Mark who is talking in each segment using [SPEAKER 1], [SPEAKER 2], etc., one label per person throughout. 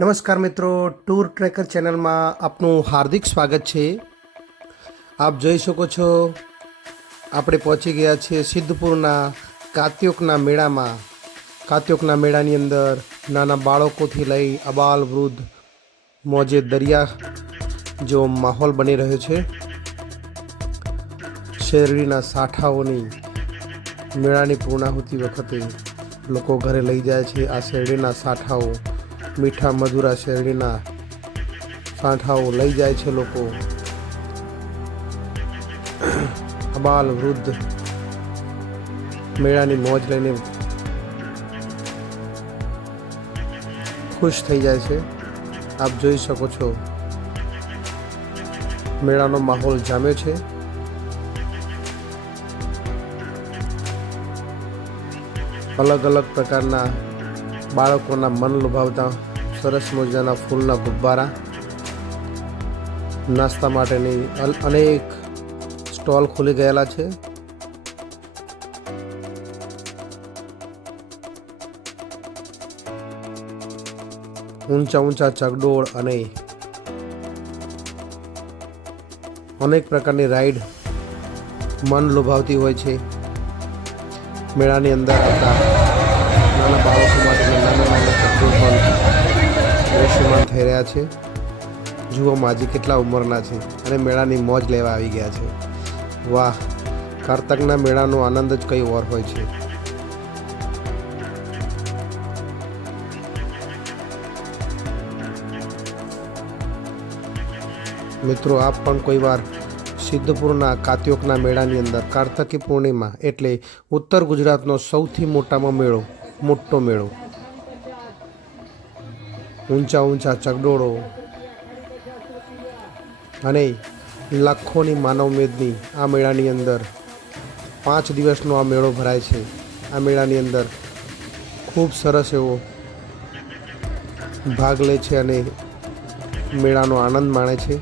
[SPEAKER 1] નમસ્કાર મિત્રો, tour tracker ચેનલમાં આપનું હાર્દિક સ્વાગત છે. આપ જોઈ શકો છો, આપણે પહોંચી ગયા છીએ સિદ્ધપુરના કાત્યોકના મેળામાં. કાત્યોકના મેળાની અંદર નાના બાળકોથી લઈ અબાલ વૃદ્ધ મોજે દરિયા જેવો માહોલ બની રહ્યો છે. શેરડીના સાઠાઓની મેળાની પૂર્ણાહુતિ વખતે લોકો ઘરે લઈ જાય છે. આ શેરડીના સાઠાઓ મીઠા મધુરા શેરડીના સાંઠાઓ લઈ જાય છે લોકો. અબાલ વૃદ્ધ મેળાની મોજ લઈને ખુશ થઈ જાય છે. આપ જોઈ શકો છો, મેળાનો માહોલ જામ્યો છે. અલગ અલગ પ્રકારના બાળકોના મન લુભાવતા સરસ મજાના ફૂલના ગુબ્બારા. નાસ્તા માટેની અનેક સ્ટોલ ખુલી ગયેલા છે. ઊંચા ઊંચા ચગડોળ અને અનેક પ્રકારની રાઈડ મન લુભાવતી હોય છે. મેળાની અંદર આવતા નાના બાળકો માટે નાના નાના ચગડોળ પણ દ્રશ્યમાન થઈ રહ્યા છે. જુઓ માજી કેટલા ઉંમરના છે અને મેળાની મોજ લેવા આવી ગયા છે. વાહ, કારતકના મેળાનો આનંદ જ કંઈ ઓર હોય છે. મિત્રો, આપ પણ કોઈ વાર સિદ્ધપુરના કાત્યોકના મેળાની અંદર કાર્તકી પૂર્ણિમા એટલે ઉત્તર ગુજરાતનો સૌથી મોટામાં મેળો, મોટો મેળો. ઊંચા ઊંચા ચગડોળો અને લાખોની માનવમેદની આ મેળાની અંદર પાંચ દિવસનો આ મેળો ભરાય છે. આ મેળાની અંદર ખૂબ સરસ એવો ભાગ લે છે અને મેળાનો આનંદ માણે છે.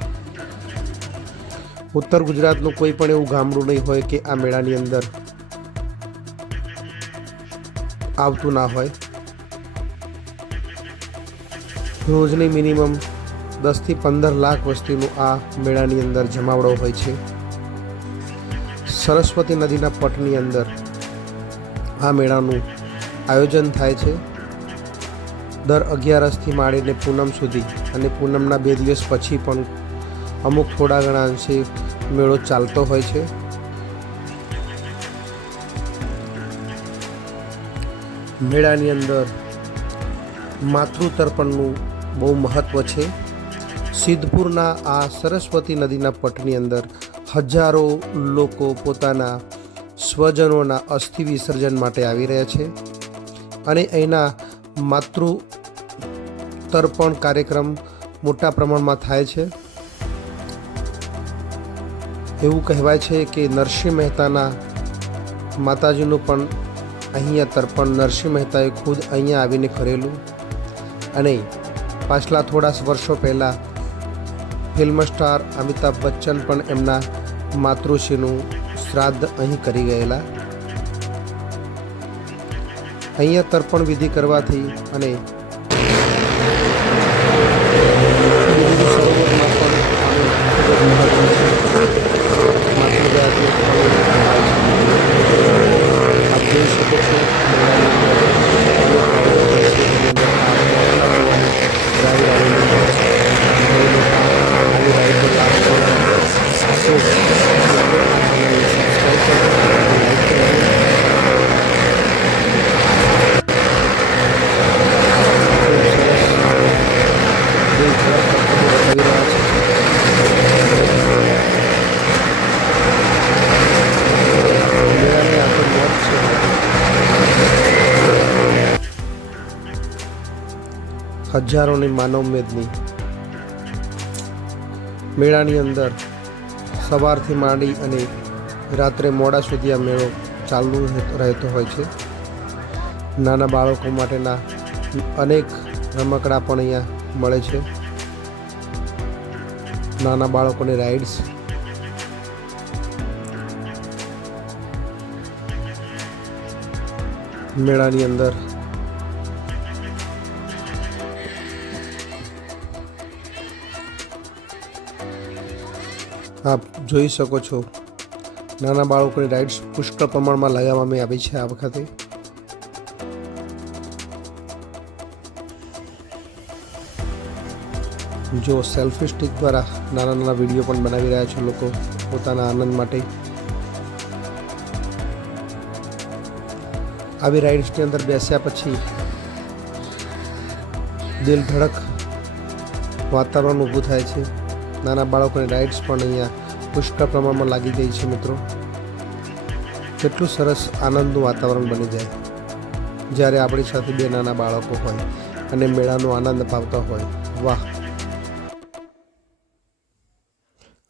[SPEAKER 1] ઉત્તર ગુજરાતનું કોઈ પણ એવું ગામડું નહીં હોય કે આ મેળાની અંદર આવતું ના હોય. રોજની મિનિમમ દસથી પંદર લાખ વસ્તીનું આ મેળાની અંદર જમાવડો હોય છે. સરસ્વતી નદીના પટની અંદર આ મેળાનું આયોજન થાય છે. દર અગિયારસથી માંડીને પૂનમ સુધી અને પૂનમના બે દિવસ પછી પણ અમુક થોડા ઘણા અંશે મેળો ચાલતો હોય છે. મેળાની અંદર માતૃતર્પણનું બહુ મહત્ત્વ છે. સિદ્ધપુરના આ સરસ્વતી નદીના પટની અંદર હજારો લોકો પોતાના સ્વજનોના અસ્થિ વિસર્જન માટે આવી રહ્યા છે અને અહીંના માતૃ તર્પણ કાર્યક્રમ મોટા પ્રમાણમાં થાય છે. એવું કહેવાય છે કે નરસિંહ મહેતાના માતાજીનું પણ અહીંયા તર્પણ, નરસિંહ મહેતાએ ખુદ અહીંયા આવીને કરેલું અને પાછલા થોડા વર્ષો પહેલાં ફિલ્મ સ્ટાર અમિતાભ બચ્ચન પણ એમના માતૃશ્રીનું શ્રાદ્ધ અહીં કરી ગયેલા. અહીંયા તર્પણ વિધિ કરવાથી અને સરોવરમાં પણ આનું ખૂબ જ મહત્વ છે. માતૃદયાથી આપ જોઈ શકો છો મેળાની અંદર અનેક રાઈડો હોય છે. એની અંદર આ રાઈડ આવેલી છે. જે લોકો આવી રાઈડનો લાભ લે તો ચેનલને સબસ્ક્રાઈબ કરો લાઈક કરો ખૂબ સરસ દેશભર કરતબો બતાવી રહ્યા છે મેળાની આ તો મોજ છે હજારોની માનવ મેદની મેળાની અંદર સવારથી માંડી અને રાત્રે મોડા સુધી આ મેળો ચાલુ રહે- રહેતો હોય છે. નાના બાળકો માટેના અનેક રમકડા પણ અહીંયા મળે છે. નાના બાળકોની રાઇડ્સ મેળાની અંદર આપ જોઈ શકો છો. નાના બાળકોની રાઇડ્સ પુષ્કળ પ્રમાણમાં લગાવવામાં આવી છે આ વખતે. જો સેલ્ફી સ્ટિક દ્વારા નાના નાના વીડિયો પણ બનાવી રહ્યા છે લોકો પોતાના આનંદ માટે. આવી રાઇડ્સની અંદર બેસ્યા પછી દિલ ધડક વાતાવરણ ઊભું થાય છે. નાના બાળકોની રાઇડ્સ પણ અહીંયા પુષ્કળ પ્રમાણમાં લાગી ગઈ છે મિત્રો. કેટલું સરસ આનંદનું વાતાવરણ બની જાય જ્યારે આપણી સાથે બે નાના બાળકો હોય અને મેળાનો આનંદ પાવતા હોય. વાહ!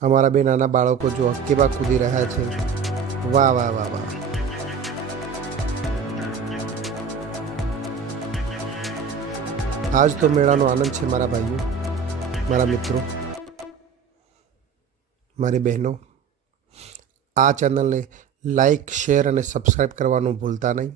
[SPEAKER 1] અમારા બે નાના બાળકો જો કેવા કૂદી રહ્યા છે. વાહ વાહ વાહ વાહ! આજ તો મેળાનો આનંદ છે મારા ભાઈઓ, મારા મિત્રો. મારી બહેનો આ ચેનલને લાઈક શેર અને સબસ્ક્રાઈબ કરવાનું ભૂલતા નહીં.